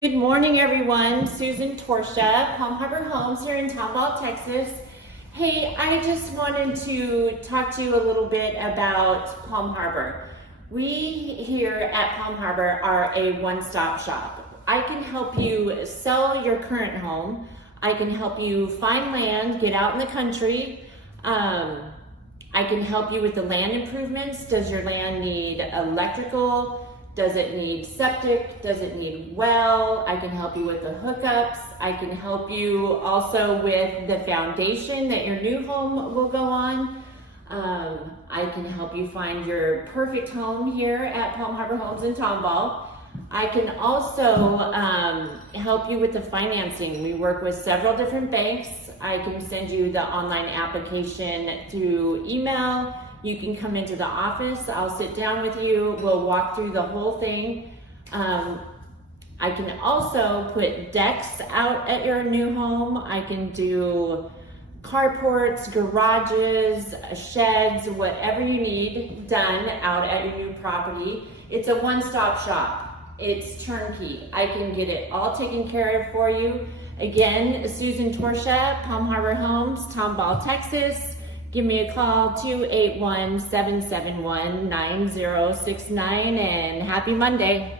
Good morning, everyone. Susan Torsha, Palm Harbor Homes here in Tomball, Texas. Hey, I just wanted to talk to you a little bit about Palm Harbor. We here at Palm Harbor are a one-stop shop. I can help you sell your current home. I can help you find land, get out in the country. I can help you with the land improvements. Does your land need electrical? Does it need septic? Does it need well? I can help you with the hookups. I can help you also with the foundation that your new home will go on. I can help you find your perfect home here at Palm Harbor Homes in Tomball. I can also help you with the financing. We work with several different banks. I can send you the online application through email. You can come into the office. I'll sit down with you. We'll walk through the whole thing. I can also put decks out at your new home. I can do carports, garages, sheds, whatever you need done out at your new property. It's a one-stop shop. It's turnkey. I can get it all taken care of for you. Again, Susan Torsha, Palm Harbor Homes, Tomball, Texas. Give me a call, 281-771-9069, and happy Monday.